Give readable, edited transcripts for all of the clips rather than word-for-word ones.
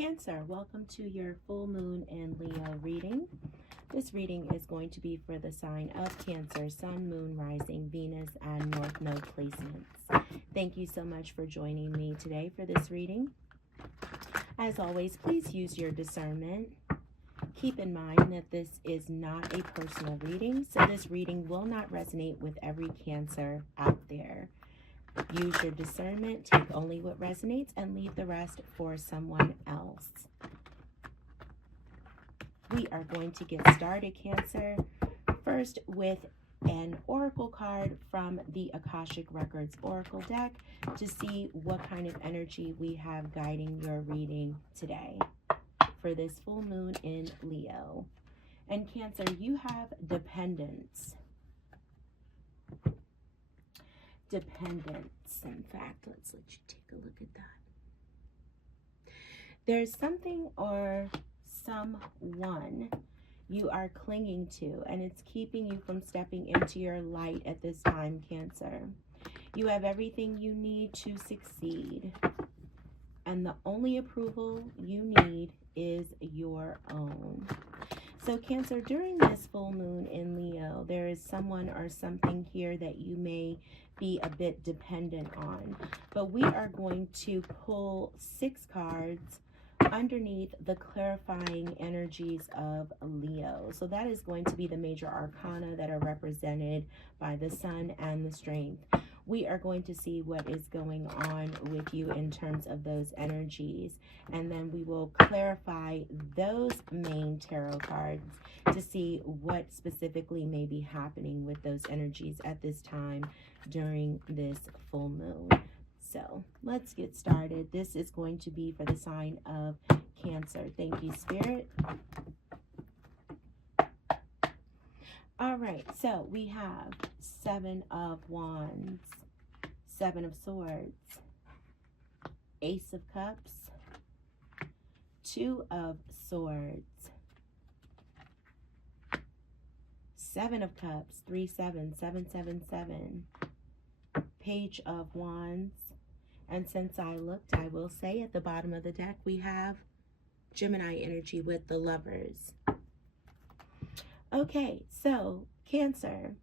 Cancer, welcome to your full moon and Leo reading. This reading is going to be for the sign of Cancer, Sun, Moon, Rising, Venus, and North Node placements. Thank you so much for joining me today for this reading. As always, please use your discernment. Keep in mind that this is not a personal reading, so this reading will not resonate with every Cancer out there. Use your discernment, take only what resonates, and leave the rest for someone else. We are going to get started, Cancer, first with an oracle card from the Akashic Records Oracle deck to see what kind of energy we have guiding your reading today for this full moon in Leo. And Cancer, you have dependence. In fact, let's let you take a look at that. There's something or someone you are clinging to, and it's keeping you from stepping into your light at this time, Cancer. You have everything you need to succeed, and the only approval you need is your own. So Cancer, during this full moon in Leo, there is someone or something here that you may be a bit dependent on. But we are going to pull 6 cards underneath the clarifying energies of Leo. So that is going to be the major arcana that are represented by the Sun and the Strength. We are going to see what is going on with you in terms of those energies, and then we will clarify those main tarot cards to see what specifically may be happening with those energies at this time during this full moon. So let's get started. This is going to be for the sign of Cancer. Thank you, Spirit. All right, so we have 7 of Wands, 7 of Swords, Ace of Cups, 2 of Swords, 7 of Cups, 3, 7, 7, 7, 7, Page of Wands, and since I looked, I will say at the bottom of the deck we have Gemini energy with the Lovers. Okay, so Cancer,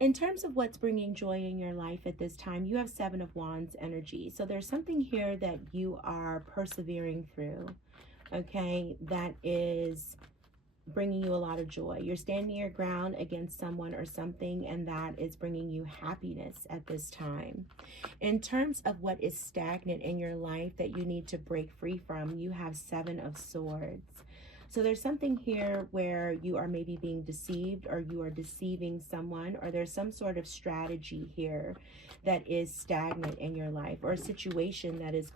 in terms of what's bringing joy in your life at this time, you have 7 of Wands energy. So there's something here that you are persevering through, okay, that is bringing you a lot of joy. You're standing your ground against someone or something, and that is bringing you happiness at this time. In terms of what is stagnant in your life that you need to break free from, you have 7 of Swords. So there's something here where you are maybe being deceived, or you are deceiving someone, or there's some sort of strategy here that is stagnant in your life, or a situation that is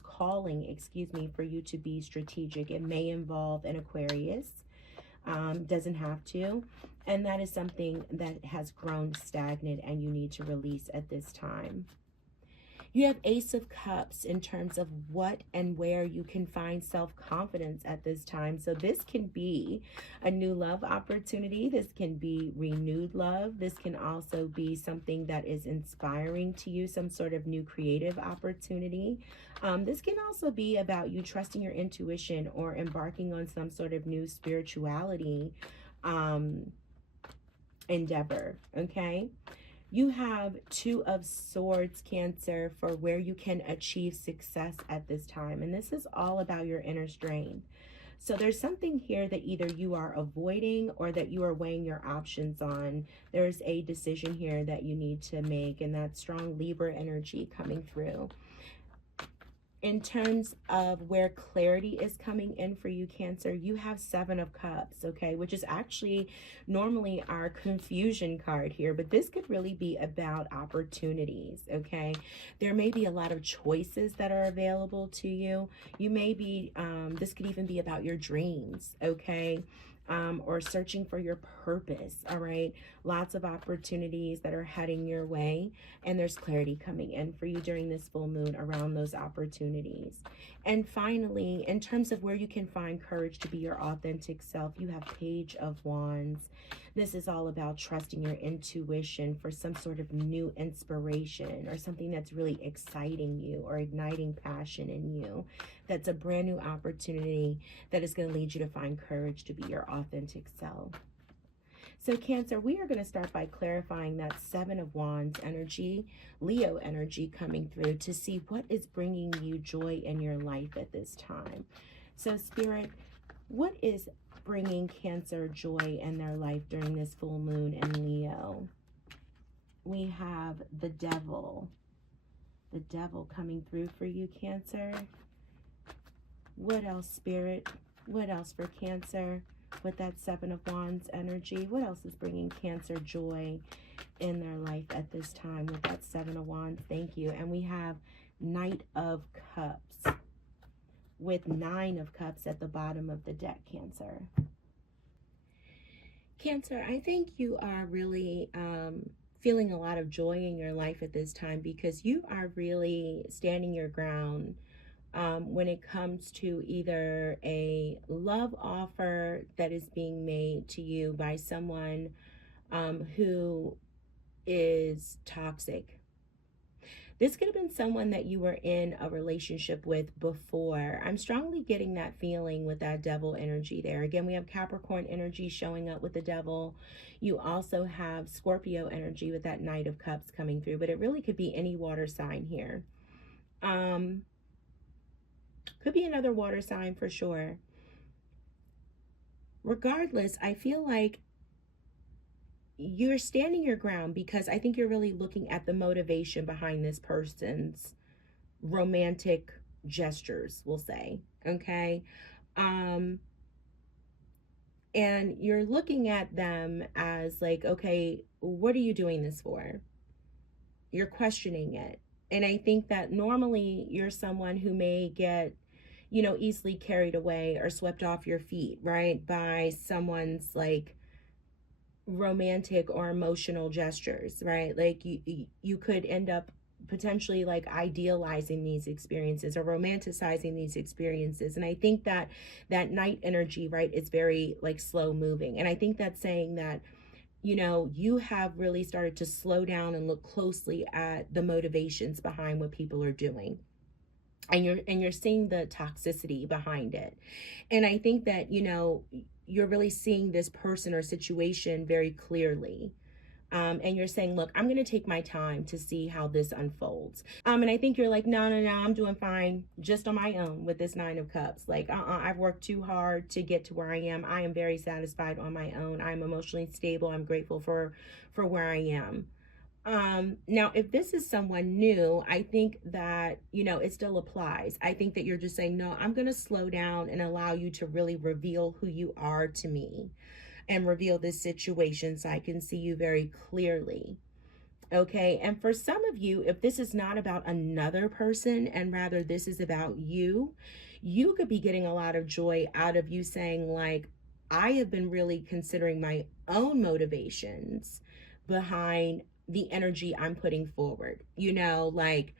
calling for you to be strategic. It may involve an Aquarius, doesn't have to, and that is something that has grown stagnant and you need to release at this time. You have Ace of Cups in terms of what and where you can find self-confidence at this time. So this can be a new love opportunity. This can be renewed love. This can also be something that is inspiring to you, some sort of new creative opportunity. This can also be about you trusting your intuition or embarking on some sort of new spirituality endeavor, okay? You have 2 of Swords, Cancer, for where you can achieve success at this time. And this is all about your inner strength. So there's something here that either you are avoiding or that you are weighing your options on. There's a decision here that you need to make, and that's strong Libra energy coming through. In terms of where clarity is coming in for you, Cancer, you have 7 of Cups, okay, which is actually normally our confusion card here, but this could really be about opportunities, okay? There may be a lot of choices that are available to you. You may be, this could even be about your dreams, okay? or searching for your purpose. All right. Lots of opportunities that are heading your way, and there's clarity coming in for you during this full moon around those opportunities. And finally, in terms of where you can find courage to be your authentic self, you have Page of Wands. This is all about trusting your intuition for some sort of new inspiration or something that's really exciting you or igniting passion in you. That's a brand new opportunity that is going to lead you to find courage to be your authentic self. So Cancer, we are going to start by clarifying that Seven of Wands energy, Leo energy coming through to see what is bringing you joy in your life at this time. So Spirit, what is bringing Cancer joy in their life during this full moon in Leo? We have the Devil coming through for you, Cancer. What else, Spirit? What else for Cancer with that Seven of Wands energy? What else is bringing Cancer joy in their life at this time with that Seven of Wands? Thank you. And we have Knight of Cups with Nine of Cups at the bottom of the deck, Cancer. Cancer, I think you are really feeling a lot of joy in your life at this time because you are really standing your ground when it comes to either a love offer that is being made to you by someone who is toxic. This could have been someone that you were in a relationship with before. I'm strongly getting that feeling with that Devil energy there. Again, we have Capricorn energy showing up with the Devil. You also have Scorpio energy with that Knight of Cups coming through, but it really could be any water sign here. Could be another water sign for sure. Regardless, I feel like you're standing your ground because I think you're really looking at the motivation behind this person's romantic gestures, we'll say, okay? And you're looking at them as like, okay, what are you doing this for? You're questioning it. And I think that normally you're someone who may get, you know, easily carried away or swept off your feet, right? By someone's like romantic or emotional gestures, right? Like you could end up potentially like idealizing these experiences or romanticizing these experiences. And I think that that Knight energy, right, is very like slow moving. And I think that's saying that, you know, you have really started to slow down and look closely at the motivations behind what people are doing. And you're seeing the toxicity behind it. And I think that, you know, you're really seeing this person or situation very clearly. And you're saying, look, I'm going to take my time to see how this unfolds. And I think you're like, no, I'm doing fine just on my own with this Nine of Cups. Like, I've worked too hard to get to where I am. I am very satisfied on my own. I'm emotionally stable. I'm grateful for where I am. Now, if this is someone new, I think that, you know, it still applies. I think that you're just saying, no, I'm going to slow down and allow you to really reveal who you are to me and reveal this situation so I can see you very clearly. Okay. And for some of you, if this is not about another person and rather this is about you, you could be getting a lot of joy out of you saying like, I have been really considering my own motivations behind the energy I'm putting forward. You know, like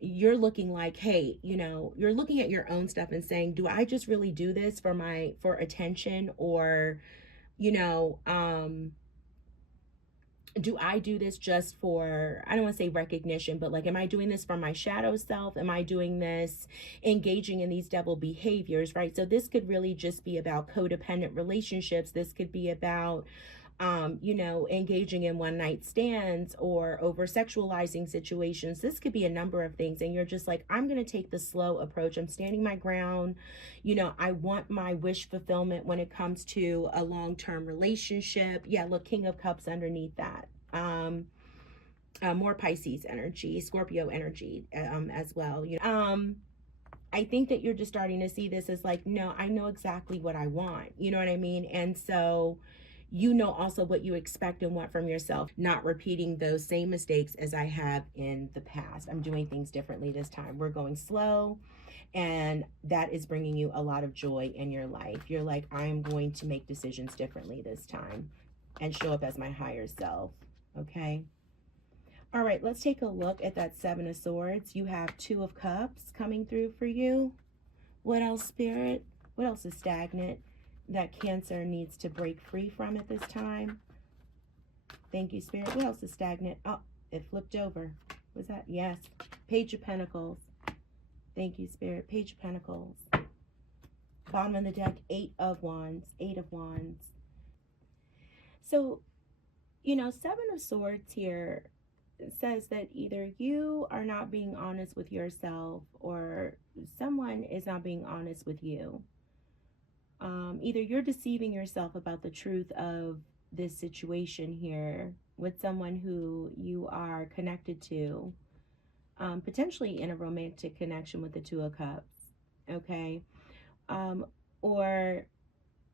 you're looking like, hey, you know, you're looking at your own stuff and saying, do I just really do this for attention, or, you know, do I do this just for, I don't want to say recognition, but like, am I doing this for my shadow self? Am I doing this engaging in these devil behaviors, right? So this could really just be about codependent relationships. This could be about, you know, engaging in one night stands or over sexualizing situations. This could be a number of things. And you're just like, I'm going to take the slow approach. I'm standing my ground. You know, I want my wish fulfillment when it comes to a long-term relationship. Yeah, look, King of Cups underneath that. More Pisces energy, Scorpio energy as well. You know, I think that you're just starting to see this as like, no, I know exactly what I want. You know what I mean? And so, you know also what you expect and want from yourself, not repeating those same mistakes as I have in the past. I'm doing things differently this time. We're going slow, and that is bringing you a lot of joy in your life. You're like, I'm going to make decisions differently this time and show up as my higher self. Okay. All right, let's take a look at that Seven of Swords. You have Two of Cups coming through for you. What else, Spirit? What else is stagnant that Cancer needs to break free from at this time? Thank you, Spirit. What else is stagnant? Oh, it flipped over. Was that? Yes. Page of Pentacles. Thank you, Spirit. Page of Pentacles. Bottom of the deck, Eight of Wands. Eight of Wands. So, you know, Seven of Swords here says that either you are not being honest with yourself or someone is not being honest with you. Either you're deceiving yourself about the truth of this situation here with someone who you are connected to, potentially in a romantic connection with the Two of Cups, okay? Or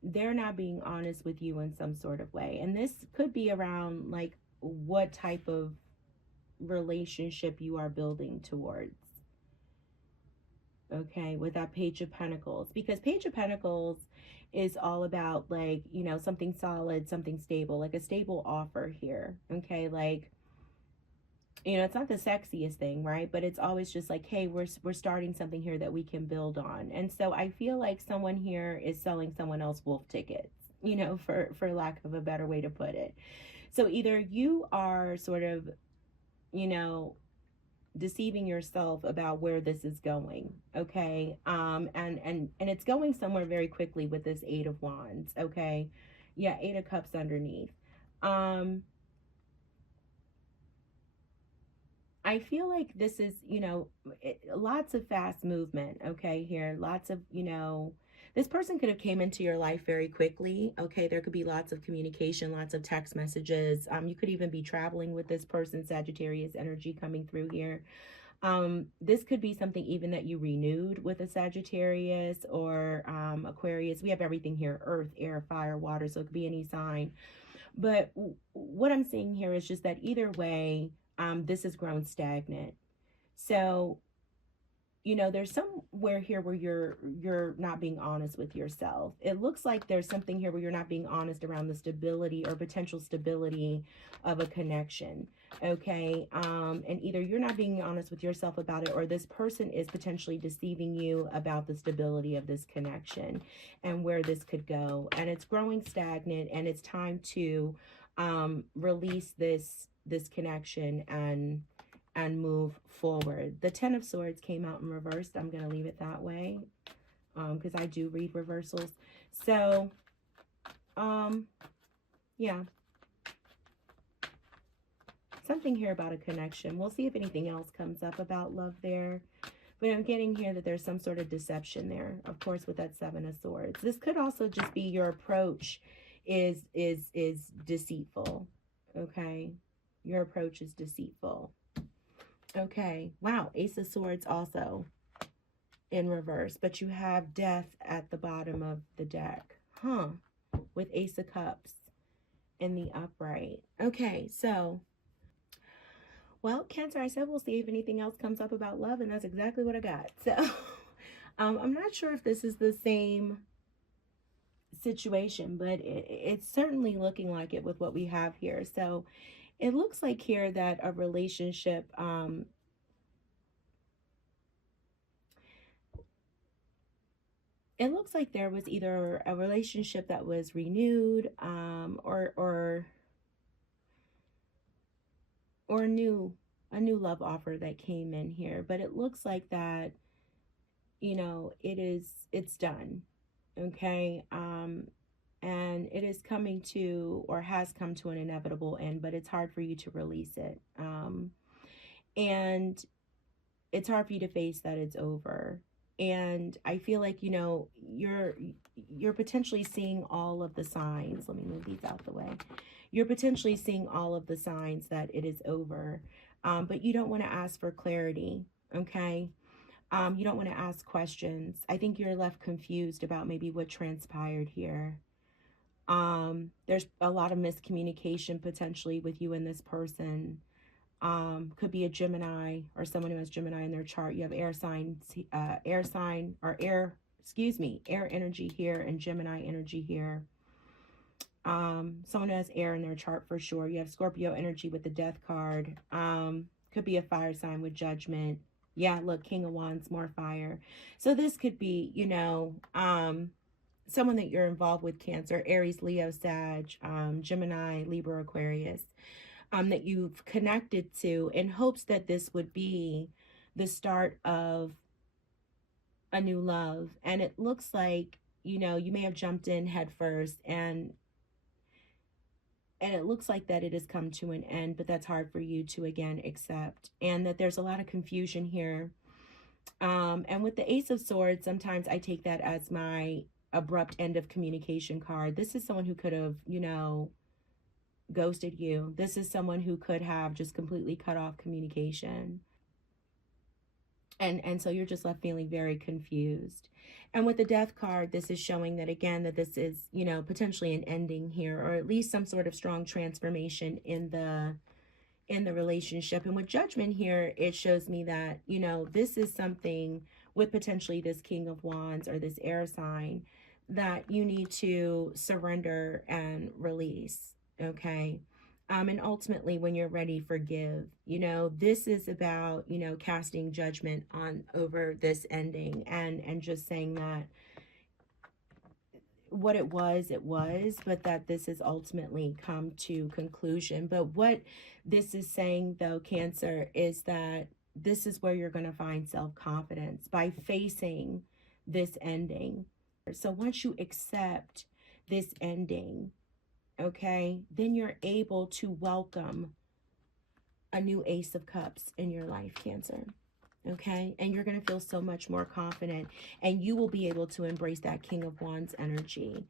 they're not being honest with you in some sort of way. And this could be around like what type of relationship you are building towards, okay, with that Page of Pentacles, because Page of Pentacles is all about like, you know, something solid, something stable, like a stable offer here, okay? Like, you know, it's not the sexiest thing, right? But it's always just like, hey, we're starting something here that we can build on. And so I feel like someone here is selling someone else wolf tickets, you know, for lack of a better way to put it. So either you are sort of, you know, deceiving yourself about where this is going, okay? And it's going somewhere very quickly with this Eight of Wands, okay? Yeah, Eight of Cups underneath. I feel like this is, you know, lots of fast movement, okay, here. Lots of, you know, this person could have came into your life very quickly, okay? There could be lots of communication, lots of text messages. You could even be traveling with this person, Sagittarius energy coming through here. This could be something even that you renewed with a Sagittarius or Aquarius. We have everything here, earth, air, fire, water, so it could be any sign. But what I'm seeing here is just that either way, this has grown stagnant. So, you know, there's somewhere here where you're not being honest with yourself. It looks like there's something here where you're not being honest around the stability or potential stability of a connection, okay? And either you're not being honest with yourself about it, or this person is potentially deceiving you about the stability of this connection and where this could go. And it's growing stagnant, and it's time to release this connection and move forward. The Ten of Swords came out in reverse. I'm going to leave it that way because I do read reversals. So, yeah. Something here about a connection. We'll see if anything else comes up about love there. But I'm getting here that there's some sort of deception there, of course, with that Seven of Swords. This could also just be your approach is deceitful, okay? Your approach is deceitful. Okay, wow, Ace of Swords also in reverse, but you have Death at the bottom of the deck, huh? With Ace of Cups in the upright. Okay, so, well, Cancer, I said we'll see if anything else comes up about love, and that's exactly what I got. So, I'm not sure if this is the same situation, but it's certainly looking like it with what we have here. So, it looks like here that a relationship, it looks like there was either a relationship that was renewed, or a new love offer that came in here. But it looks like that, you know, it's done, okay? And it is coming to, or has come to, an inevitable end, but it's hard for you to release it. And it's hard for you to face that it's over. And I feel like, you know, you're potentially seeing all of the signs. Let me move these out the way. You're potentially seeing all of the signs that it is over. But you don't want to ask for clarity, okay? You don't want to ask questions. I think you're left confused about maybe what transpired here. There's a lot of miscommunication potentially with you and this person. Could be a Gemini or someone who has Gemini in their chart. You have air sign or air energy here and Gemini energy here. Someone who has air in their chart for sure. You have Scorpio energy with the Death card. Could be a fire sign with Judgment. Yeah, look, King of Wands, more fire. So this could be, you know, someone that you're involved with, Cancer, Aries, Leo, Sag, Gemini, Libra, Aquarius, that you've connected to in hopes that this would be the start of a new love. And it looks like, you know, you may have jumped in head first, and it looks like that it has come to an end, but that's hard for you to again accept, and that there's a lot of confusion here. And with the Ace of Swords, sometimes I take that as my abrupt end of communication card. This is someone who could have, you know, ghosted you. This is someone who could have just completely cut off communication. And so you're just left feeling very confused. And with the Death card, this is showing that, again, that this is, you know, potentially an ending here, or at least some sort of strong transformation in the relationship. And with Judgment here, it shows me that, you know, this is something with potentially this King of Wands or this air sign that you need to surrender and release, okay? And ultimately, when you're ready, forgive. You know, this is about, you know, casting judgment on over this ending, and just saying that what it was, but that this has ultimately come to conclusion. But what this is saying, though, Cancer, is that this is where you're going to find self-confidence, by facing this ending. So once you accept this ending, okay, then you're able to welcome a new Ace of Cups in your life, Cancer. Okay, and you're going to feel so much more confident, and you will be able to embrace that King of Wands energy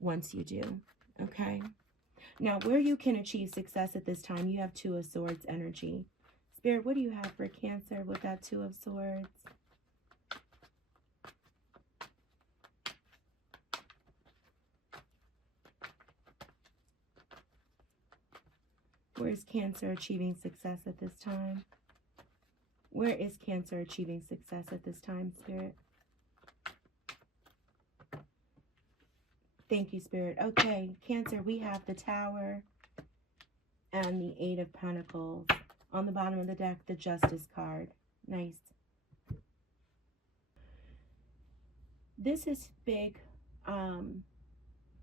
once you do. Okay, now where you can achieve success at this time, you have Two of Swords energy. Spirit, what do you have for Cancer with that Two of Swords? Where is Cancer achieving success at this time? Where is Cancer achieving success at this time, Spirit? Thank you, Spirit. Okay, Cancer, we have the Tower and the Eight of Pentacles. On the bottom of the deck, the Justice card. Nice. This is big,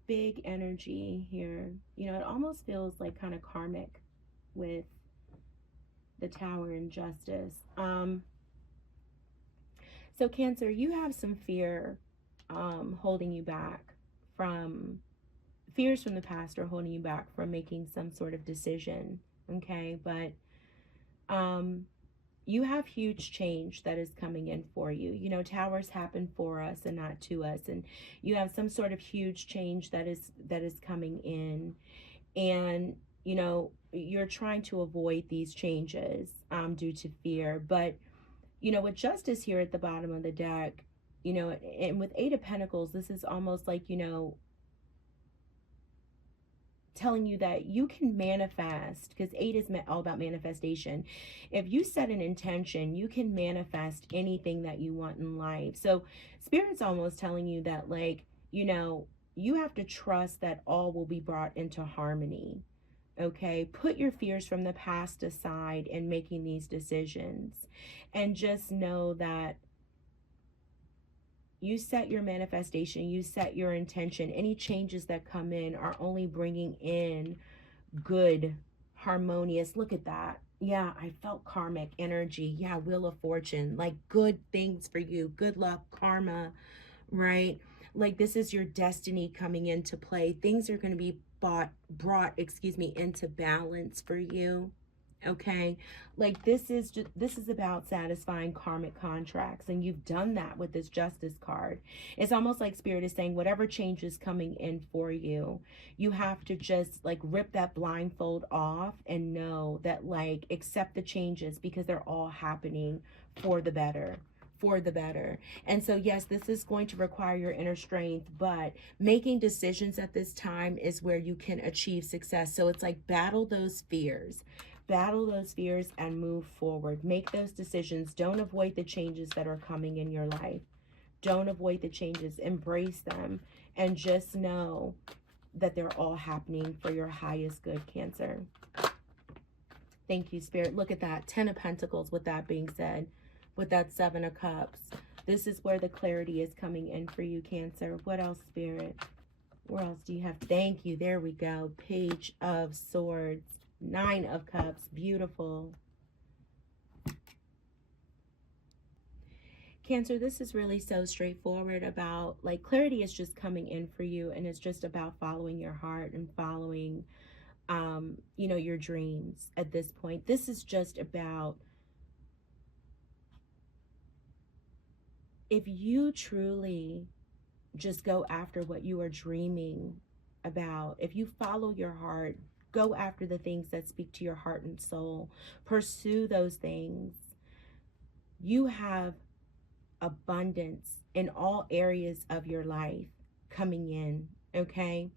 big energy here. You know, it almost feels like kind of karmic with the Tower and Justice. So Cancer, you have some fear holding you back from, fears from the past are holding you back from making some sort of decision, okay? But you have huge change that is coming in for you. You know, towers happen for us and not to us, and you have some sort of huge change that is coming in, and you know, you're trying to avoid these changes due to fear. But you know, with Justice here at the bottom of the deck, you know, and with Eight of Pentacles, this is almost like, you know, telling you that you can manifest, because 8 is all about manifestation. If you set an intention, you can manifest anything that you want in life. So Spirit's almost telling you that, like, you know, you have to trust that all will be brought into harmony. Okay, put your fears from the past aside in making these decisions, and just know that you set your manifestation, you set your intention. Any changes that come in are only bringing in good, harmonious. Look at that. Yeah, I felt karmic energy. Yeah, Wheel of Fortune, like good things for you, good luck, karma, right? Like this is your destiny coming into play. Things are going to be brought into balance for you. Okay, like this is about satisfying karmic contracts, and you've done that with this Justice card. It's almost like Spirit is saying whatever change is coming in for you, you have to just like rip that blindfold off and know that, like, accept the changes because they're all happening for the better, for the better. And so, yes, this is going to require your inner strength, but making decisions at this time is where you can achieve success. So it's like battle those fears. Battle those fears and move forward. Make those decisions. Don't avoid the changes that are coming in your life. Don't avoid the changes. Embrace them. And just know that they're all happening for your highest good, Cancer. Thank you, Spirit. Look at that. 10 of Pentacles with that being said. With that 7 of Cups. This is where the clarity is coming in for you, Cancer. What else, Spirit? Where else do you have? Thank you. There we go. Page of Swords. 9 of Cups. Beautiful. Cancer, this is really so straightforward about, like, clarity is just coming in for you, and it's just about following your heart and following, you know, your dreams at this point. This is just about, if you truly just go after what you are dreaming about, if you follow your heart, go after the things that speak to your heart and soul, pursue those things, you have abundance in all areas of your life coming in, okay?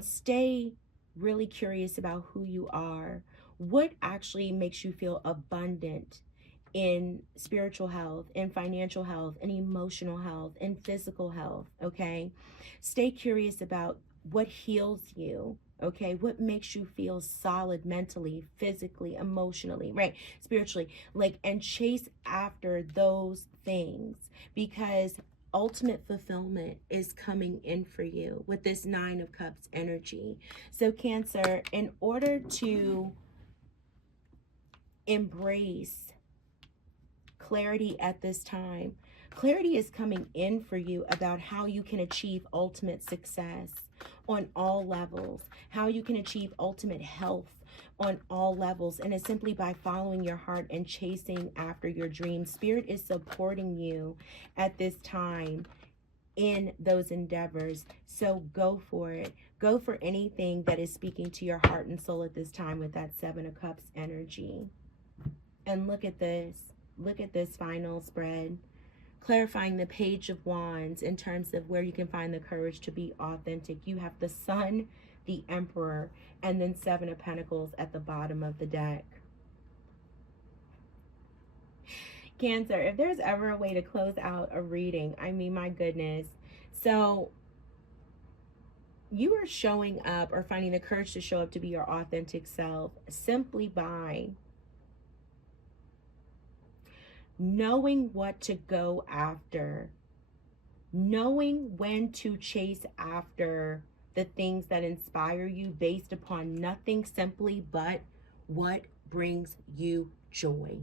Stay really curious about who you are. What actually makes you feel abundant in spiritual health, in financial health, in emotional health, in physical health, okay? Stay curious about what heals you, okay? What makes you feel solid mentally, physically, emotionally, right? Spiritually, like, and chase after those things, because ultimate fulfillment is coming in for you with this 9 of Cups energy. So Cancer, in order to embrace clarity at this time, clarity is coming in for you about how you can achieve ultimate success on all levels, how you can achieve ultimate health on all levels, and it's simply by following your heart and chasing after your dreams. Spirit is supporting you at this time in those endeavors, so go for it. Go for anything that is speaking to your heart and soul at this time with that 7 of Cups energy. And look at this. Look at this final spread, clarifying the Page of Wands in terms of where you can find the courage to be authentic. You have the Sun, the Emperor, and then 7 of Pentacles at the bottom of the deck. Cancer, if there's ever a way to close out a reading, I mean, my goodness. So you are showing up or finding the courage to show up to be your authentic self simply by knowing what to go after, knowing when to chase after the things that inspire you based upon nothing simply but what brings you joy.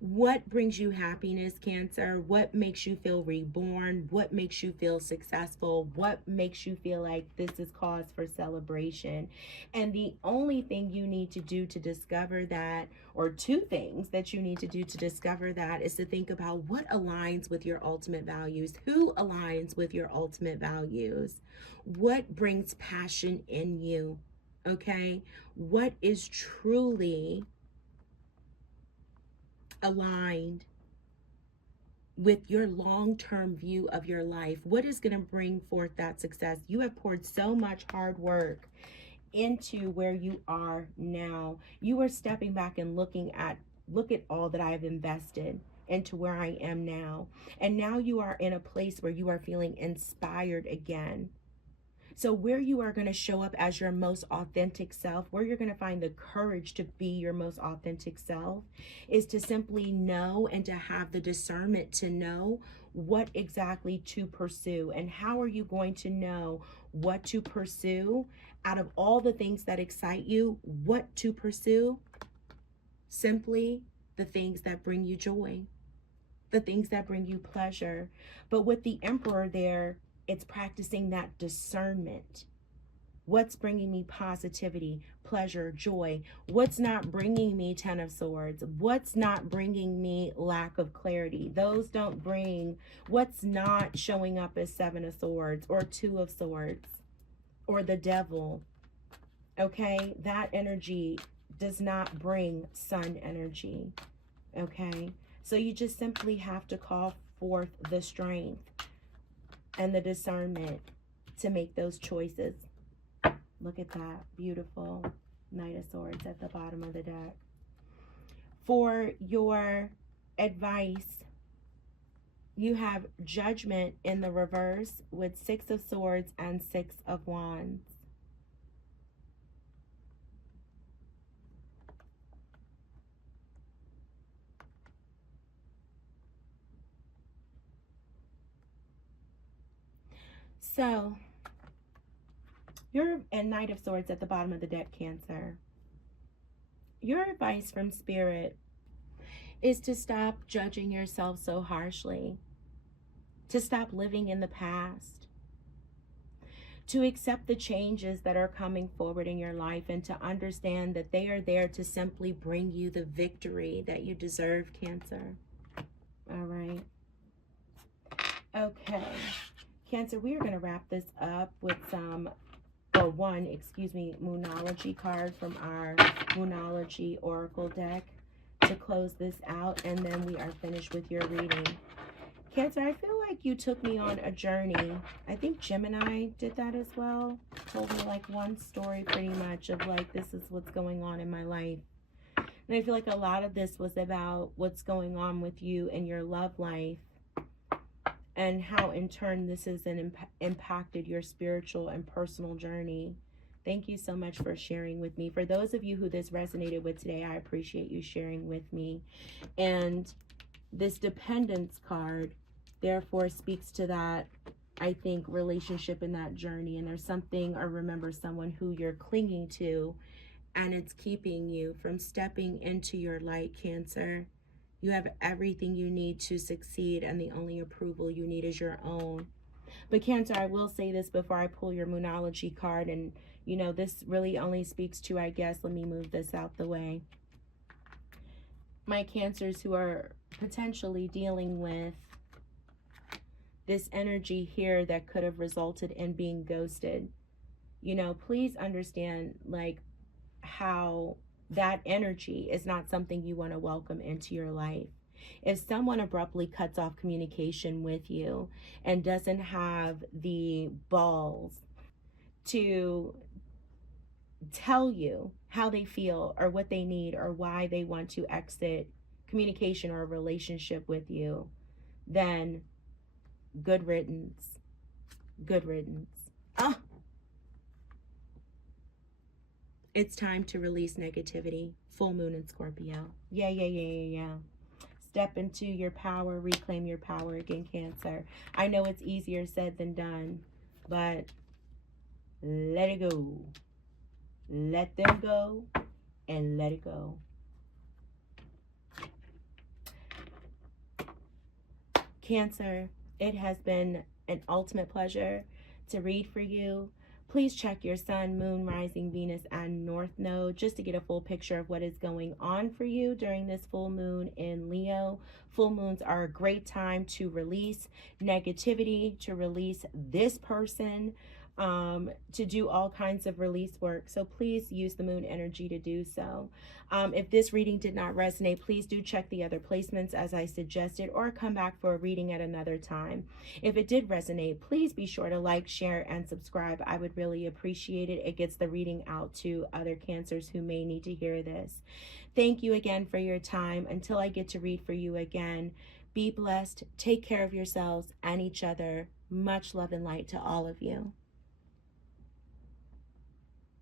What brings you happiness, Cancer? What makes you feel reborn? What makes you feel successful? What makes you feel like this is cause for celebration? And the only thing you need to do to discover that, or 2 things that you need to do to discover that, is to think about what aligns with your ultimate values. Who aligns with your ultimate values? What brings passion in you? Okay? What is truly aligned with your long-term view of your life? What is going to bring forth that success? You have poured so much hard work into where you are now. You are stepping back and look at all that I have invested into where I am now. And now you are in a place where you are feeling inspired again. So where you are going to show up as your most authentic self, where you're going to find the courage to be your most authentic self, is to simply know and to have the discernment to know what exactly to pursue. And how are you going to know what to pursue? Out of all the things that excite you, what to pursue? Simply the things that bring you joy, the things that bring you pleasure. But with the Emperor there, it's practicing that discernment. What's bringing me positivity, pleasure, joy? What's not bringing me 10 of Swords? What's not bringing me lack of clarity? Those don't bring. What's not showing up as 7 of Swords or 2 of Swords or the Devil? Okay, that energy does not bring Sun energy. Okay, So you just simply have to call forth the strength and the discernment to make those choices. Look at that. Beautiful Knight of Swords at the bottom of the deck. For your advice, you have Judgment in the reverse with 6 of Swords and 6 of Wands. So, and Knight of Swords at the bottom of the deck, Cancer. Your advice from Spirit is to stop judging yourself so harshly, to stop living in the past, to accept the changes that are coming forward in your life, and to understand that they are there to simply bring you the victory that you deserve, Cancer. All right. Okay. Cancer, we are going to wrap this up with one Moonology card from our Moonology Oracle deck to close this out, and then we are finished with your reading. Cancer, I feel like you took me on a journey. I think Gemini did that as well. Told me like one story pretty much of like, this is what's going on in my life. And I feel like a lot of this was about what's going on with you and your love life, and how in turn this has impacted your spiritual and personal journey. Thank you so much for sharing with me. For those of you who this resonated with today, I appreciate you sharing with me. And this Dependence card therefore speaks to that, I think, relationship in that journey. And there's something, or remember someone who you're clinging to, and it's keeping you from stepping into your light, Cancer. You have everything you need to succeed, and the only approval you need is your own. But Cancer, I will say this before I pull your Moonology card, and you know, this really only speaks to, I guess, let me move this out the way. My Cancers who are potentially dealing with this energy here that could have resulted in being ghosted, you know, please understand like how that energy is not something you want to welcome into your life. If someone abruptly cuts off communication with you and doesn't have the balls to tell you how they feel or what they need or why they want to exit communication or a relationship with you, then good riddance. Good riddance. It's time to release negativity. Full moon in Scorpio. Yeah. Step into your power. Reclaim your power again, Cancer. I know it's easier said than done, but let it go. Let them go and let it go. Cancer, it has been an ultimate pleasure to read for you. Please check your sun, moon, rising, Venus, and north node just to get a full picture of what is going on for you during this full moon in Leo. Full moons are a great time to release negativity, to release this person, to do all kinds of release work. So please use the moon energy to do so. If this reading did not resonate, please do check the other placements as I suggested, or come back for a reading at another time. If it did resonate, please be sure to like, share, and subscribe. I would really appreciate it. It gets the reading out to other Cancers who may need to hear this. Thank you again for your time. Until I get to read for you again, be blessed, take care of yourselves and each other. Much love and light to all of you.